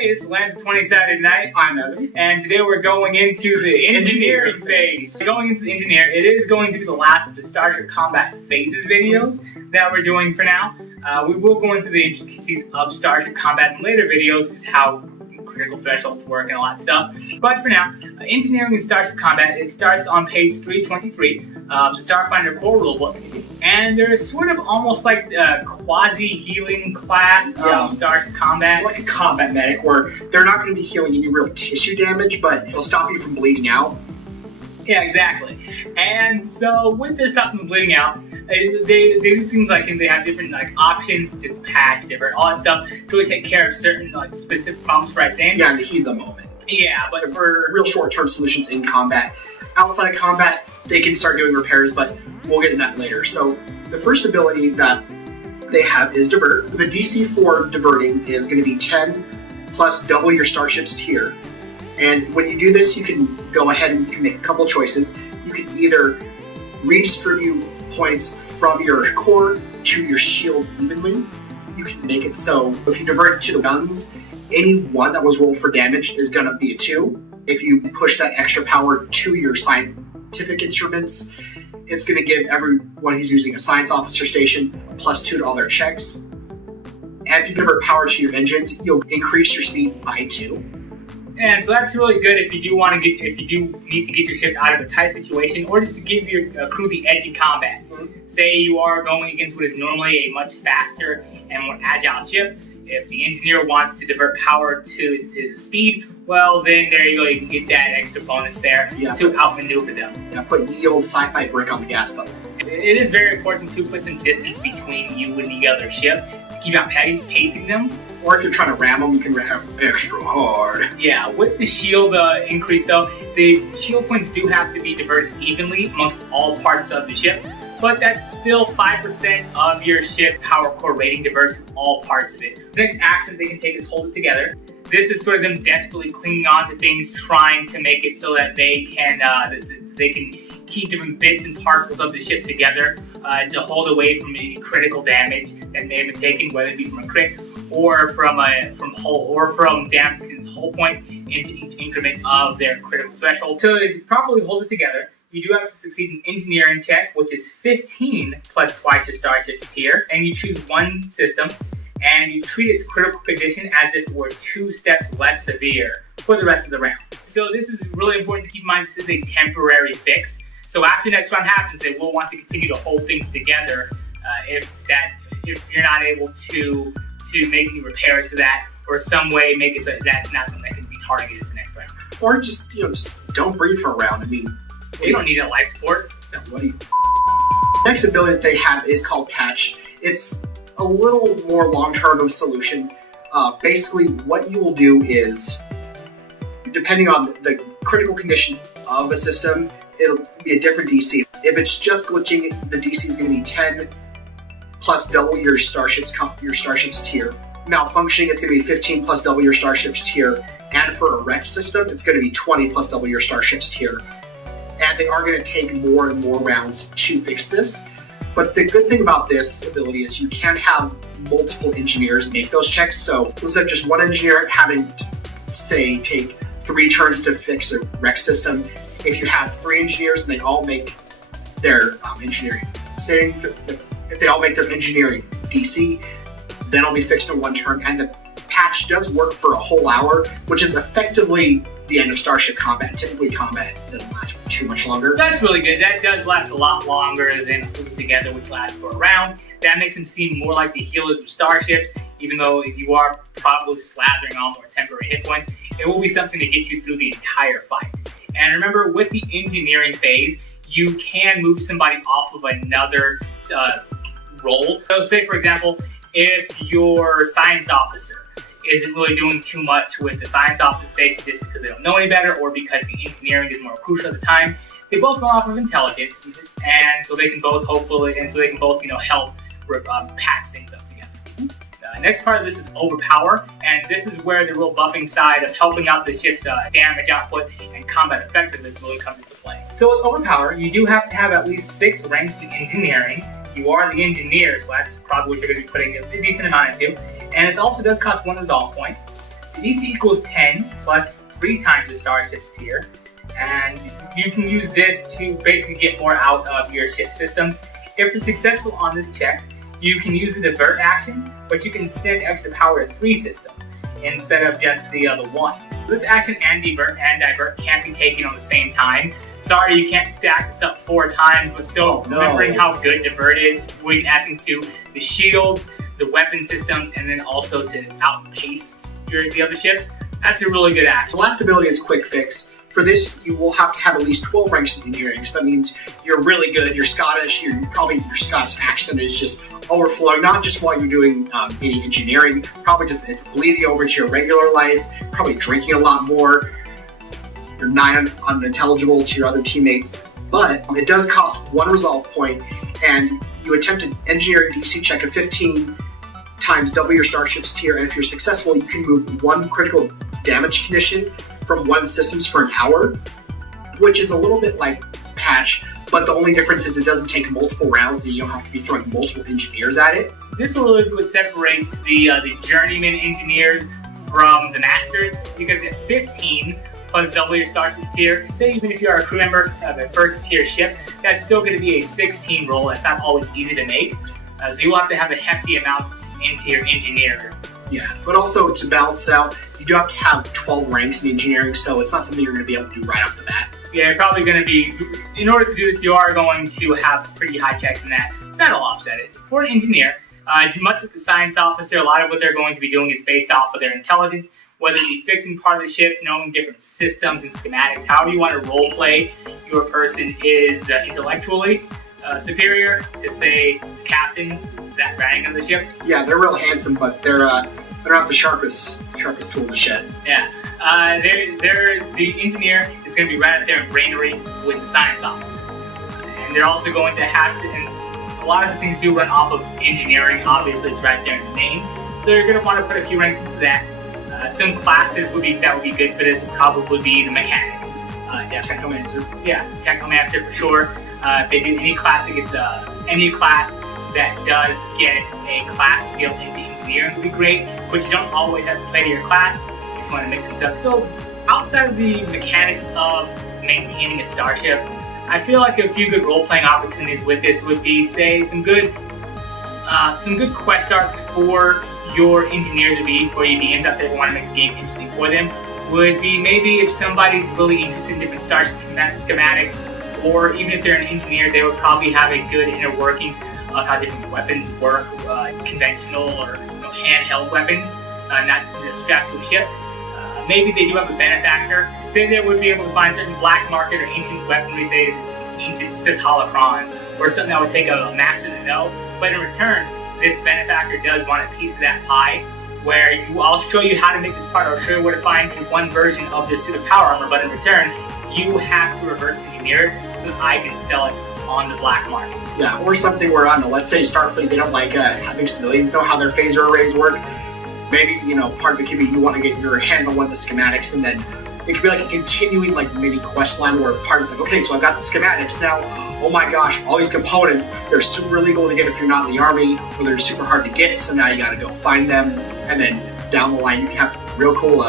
Hey, it's Wednesday 27th night. I'm Evan. And today we're going into the engineering phase. Going into the engineer, it is going to be the last of the Starship Combat Phases videos that we're doing for now. We will go into the intricacies of Starship Combat in later videos, just how critical thresholds work and all that stuff. But for now, engineering in Starship Combat, it starts on page 323 of the Starfinder core rulebook. And there's sort of almost like a quasi-healing class of Starship Combat. Like a combat medic, where they're not going to be healing any real tissue damage, but it'll stop you from bleeding out. Yeah, exactly. And so with this stuff from bleeding out, they do things like, and they have different options, just patch, different all that stuff to really take care of certain specific problems right then. Yeah, in the heat of the moment. Yeah, but for real short-term solutions in combat. Outside of combat, they can start doing repairs, but we'll get into that later. So the first ability that they have is Divert. The DC for diverting is going to be 10 plus double your starship's tier. And when you do this, you can go ahead and you can make a couple choices. You can either redistribute points from your core to your shields evenly. You can make it so if you divert it to the guns, any one that was rolled for damage is going to be a 2. If you push that extra power to your scientific instruments, it's going to give everyone who's using a science officer station a +2 to all their checks. And if you divert power to your engines, you'll increase your speed by 2. And so that's really good if you do need to get your ship out of a tight situation, or just to give your crew the edge in combat. Say you are going against what is normally a much faster and more agile ship. If the engineer wants to divert power to the speed, well then there you go, you can get that extra bonus there to outmaneuver them. Yeah, put the old sci-fi brick on the gas pedal. It is very important to put some distance between you and the other ship to keep out pacing them. Or if you're trying to ram them, you can ram extra hard. Yeah, with the shield increase though, the shield points do have to be diverted evenly amongst all parts of the ship, but that's still 5% of your ship power core rating diverts all parts of it. The next action they can take is Hold It Together. This is sort of them desperately clinging on to things, trying to make it so that they can keep different bits and parcels of the ship together to hold away from any critical damage that may have been taken, whether it be from a crit or from damage to hull points into each increment of their critical threshold. So to properly hold it together, you do have to succeed an engineering check, which is 15 plus twice your starship's tier, and you choose one system, and you treat its critical condition as if it were 2 steps less severe for the rest of the round. So this is really important to keep in mind. This is a temporary fix. So after next round happens, they will want to continue to hold things together if you're not able to make any repairs to that, or some way make it so that that's not something that can be targeted for next round. Or just don't breathe for a round. I mean, they don't need a life support. Next ability that they have is called Patch. It's a little more long-term of a solution. Basically, what you will do is, depending on the critical condition of a system, it'll be a different DC. If it's just glitching, the DC is going to be 10 plus double your starship's tier. Malfunctioning, it's going to be 15 plus double your starship's tier. And for a wrecked system, it's going to be 20 plus double your starship's tier. And they are going to take more and more rounds to fix this. But the good thing about this ability is you can have multiple engineers make those checks. So instead of just one engineer having, say, take 3 turns to fix a wrecked system, if you have 3 engineers and they all make their engineering, say if they all make their engineering DC, then it'll be fixed in 1 turn. And the patch does work for a whole hour, which is effectively the end of Starship Combat. Typically, combat doesn't last for too much longer. That's really good. That does last a lot longer than Hold It Together, which lasts for a round. That makes them seem more like the healers of starships, even though you are probably slathering on more temporary hit points. It will be something to get you through the entire fight. And remember, with the engineering phase, you can move somebody off of another role. So say, for example, if your science officer isn't really doing too much with the science officer station just because they don't know any better, or because the engineering is more crucial at the time, they both go off of intelligence, and so they can both help patch things up together. Next part of this is Overpower, and this is where the real buffing side of helping out the ship's damage output and combat effectiveness really comes into play. So with Overpower, you do have to have at least 6 ranks in engineering. You are the engineer, so that's probably what you're going to be putting a decent amount into. And it also does cost 1 resolve point. The DC equals 10 plus 3 times the starship's tier, and you can use this to basically get more out of your ship system. If you're successful on this check, you can use the divert action, but you can send extra power to 3 systems instead of just the other 1. This action and divert can't be taken on the same time. Sorry, you can't stack this up 4 times, but still remembering how good divert is, we can add things to the shields, the weapon systems, and then also to outpace the other ships. That's a really good action. The last ability is Quick Fix. For this, you will have to have at least 12 ranks in engineering, so that means you're really good, you're Scottish, probably your Scots accent is just overflowing, not just while you're doing any engineering, probably just it's bleeding over to your regular life, probably drinking a lot more, you're nigh unintelligible to your other teammates, but it does cost 1 resolve point, and you attempt an engineering DC check of 15 times double your starship's tier, and if you're successful, you can move 1 critical damage condition from 1 systems for an hour, which is a little bit like Patch, but the only difference is it doesn't take multiple rounds and you don't have to be throwing multiple engineers at it. This is what separates the journeyman engineers from the masters, because at 15 plus double your starship tier, say even if you are a crew member of a first tier ship, that's still going to be a 16 roll. That's not always easy to make, so you will have to have a hefty amount into your engineer. Yeah, but also to balance it out, you do have to have 12 ranks in engineering, so it's not something you're going to be able to do right off the bat. Yeah, you're probably going to be, in order to do this, you are going to have pretty high checks in that. So that'll offset it. For an engineer, much like the science officer, a lot of what they're going to be doing is based off of their intelligence, whether it be fixing part of the ships, knowing different systems and schematics, however you want to role play your person is intellectually superior to, say, the captain, that rank of the ship. Yeah, they're real handsome, but they're not the sharpest tool in the shed. Yeah, the engineer is going to be right up there in greenery with the science officer, and they're also going to have to. And a lot of the things do run off of engineering. Obviously, it's right there in the name, so you're going to want to put a few ranks into that. Some classes would be good for this. Probably would be the mechanic. Technomancer. Yeah, Technomancer for sure. If they do any class that gets any class that does get a class skill into engineering would be great, but you don't always have to play to your class if you want to mix things up. So outside of the mechanics of maintaining a starship, I feel like a few good role-playing opportunities with this would be, say, some good quest arcs for your engineer to be, for your DMs out there who want to make the game interesting for them, would be maybe if somebody's really interested in different starship schematics, or even if they're an engineer, they would probably have a good inner workings of how different weapons work, conventional or handheld weapons, not just strapped to a ship. Maybe they do have a benefactor. Say they would be able to find certain black market or ancient weaponry, say it's ancient Sith holocrons, or something that would take a master to know. But in return, this benefactor does want a piece of that pie, where I'll show you how to make this part, I'll show you where to find one version of this suit of power armor, but in return, you have to reverse engineer it so that I can sell it on the black market. Yeah, or something where, I don't know, let's say Starfleet, they don't like having civilians know how their phaser arrays work. Maybe, part of it could be you want to get your hands on one of the schematics, and then it could be like a continuing mini quest line where part of it's like, okay, so I've got the schematics now, oh my gosh, all these components, they're super illegal to get if you're not in the army, or they're super hard to get, so now you gotta go find them, and then down the line you can have real cool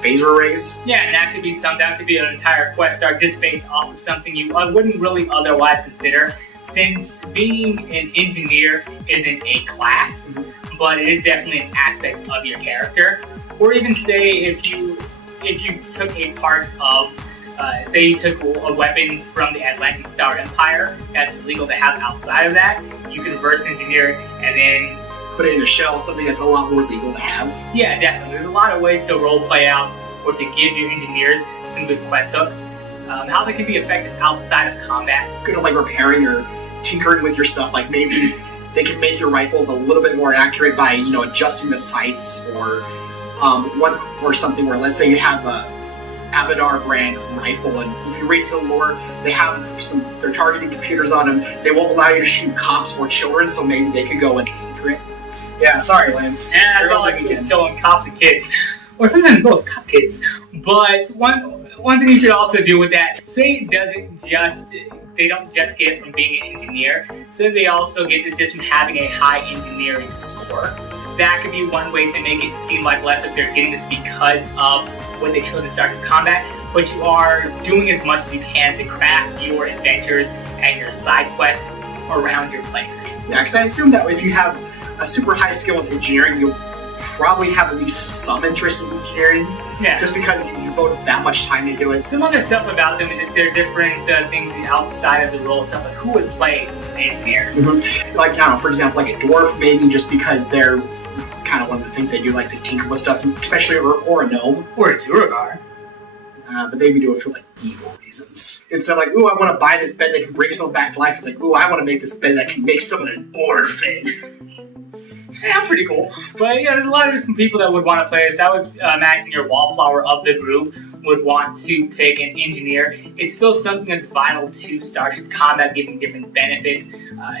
phaser arrays. Yeah, and that could be an entire quest arc just based off of something you wouldn't really otherwise consider, since being an engineer isn't a class, but it is definitely an aspect of your character. Or even say if you took a part of, say you took a weapon from the Atlantic Star Empire that's illegal to have outside of that, you can reverse engineer it and then put it in a shell, something that's a lot more legal to have. Yeah, definitely. There's a lot of ways to role play out or to give your engineers some good quest hooks. How they can be effective outside of combat. Kind of like repairing or tinkering with your stuff, like maybe they can make your rifles a little bit more accurate by, adjusting the sights, or something where, let's say you have a Abadar brand rifle, and if you read the lore, they're targeting computers on them. They won't allow you to shoot cops or children, so maybe they could go and tinker it. Yeah, sorry, Lance. Yeah, that's all I can do, killing cops and kids. Or sometimes both cop kids. But one thing you could also do with that, say it doesn't just they don't just get it from being an engineer, so they also get this just from having a high engineering score. That could be one way to make it seem like less of they're getting this because of what they chose in Starship Combat, but you are doing as much as you can to craft your adventures and your side quests around your players. Yeah, because I assume that if you have a super high skill in engineering, you'll probably have at least some interest in engineering. Yeah. Just because you devote that much time into it. Some other stuff about them is just there are different things outside of the role itself, like who would play an engineer. Mm-hmm. Like, I don't know, for example, like a dwarf, maybe just because it's kind of one of the things they do, like to tinker with stuff, especially, or a gnome. Or a Duragar. But maybe do it for, like, evil reasons. Instead of, like, ooh, I want to buy this bed that can bring someone back to life, it's like, ooh, I want to make this bed that can make someone an orphan. Yeah, pretty cool. But yeah, there's a lot of different people that would want to play this. I would imagine your wallflower of the group would want to pick an engineer. It's still something that's vital to Starship Combat, giving different benefits,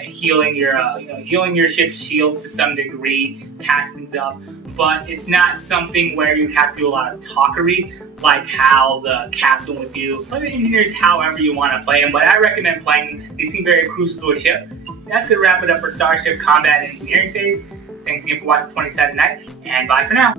healing your ship's shields to some degree, patch things up. But it's not something where you have to do a lot of talkery, like how the captain would do. Play the engineers however you want to play them, but I recommend playing them. They seem very crucial to a ship. That's going to wrap it up for Starship Combat Engineering Phase. Thanks again for watching 20 Sided Night, and bye for now.